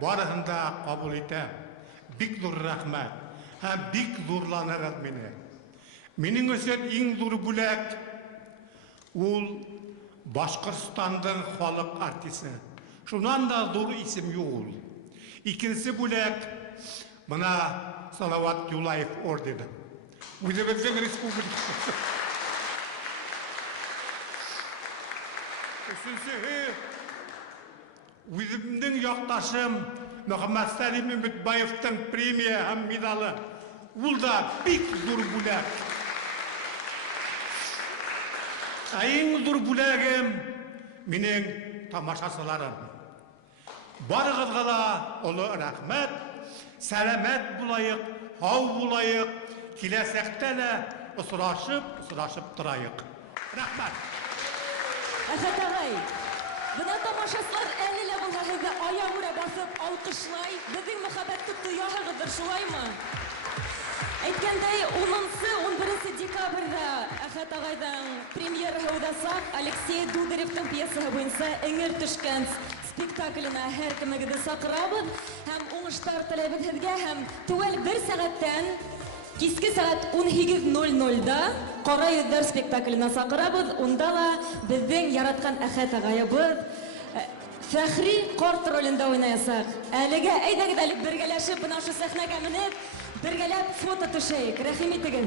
barasında qabul etem. Bik zur rahmat, hem bik zurlanırız meni. Mening üçün eng zur bulak ul Başkırstan'ın xalq artisti. Şundan da zur isim yok. İkincisi bulak bana Salavat Yullayev ordeni. Özümüzün respublikası. Üçüncüsü, özümden yaqtaşım Muhammed Salim Ümmetbayev'ten premiya hem medalı. Ul da bik zur bulak. Ayın zur bulagım mening tamaşaçılarım. Barıgızga da ulu rahmet, selamet bulayık, hav bulayık, kilesekte de ısıraşıp durayık. Rahmet. Әхәт агай, бына тамашасылар әле булса һезне аягүрә басып алкышлай, безнең мәхәббәтне тояһыгыздыр, шулаймы? Әйткәндәй, 10-11 декабрьдә Әхәт агайдан премьера узасак, Алексей Дударевның пьесасы буенча эңер төшкән спектакленә һәркемегезне сакырабыз һәм уңышлар теләбез һезгә һәм түгел 1 сәгатьтән киске сәгать 18:00-да Кара йөзләр спектакленә сакырабыз. Унда ла безнең яраткан Әхәт агайыбыз Фәхри карт ролендә уйнаясак. Әлегә әйдәгез әле бергәләшеп бына шу сәхнәгә менеп, бергәләп фото төшәйек. Рәхим итегез.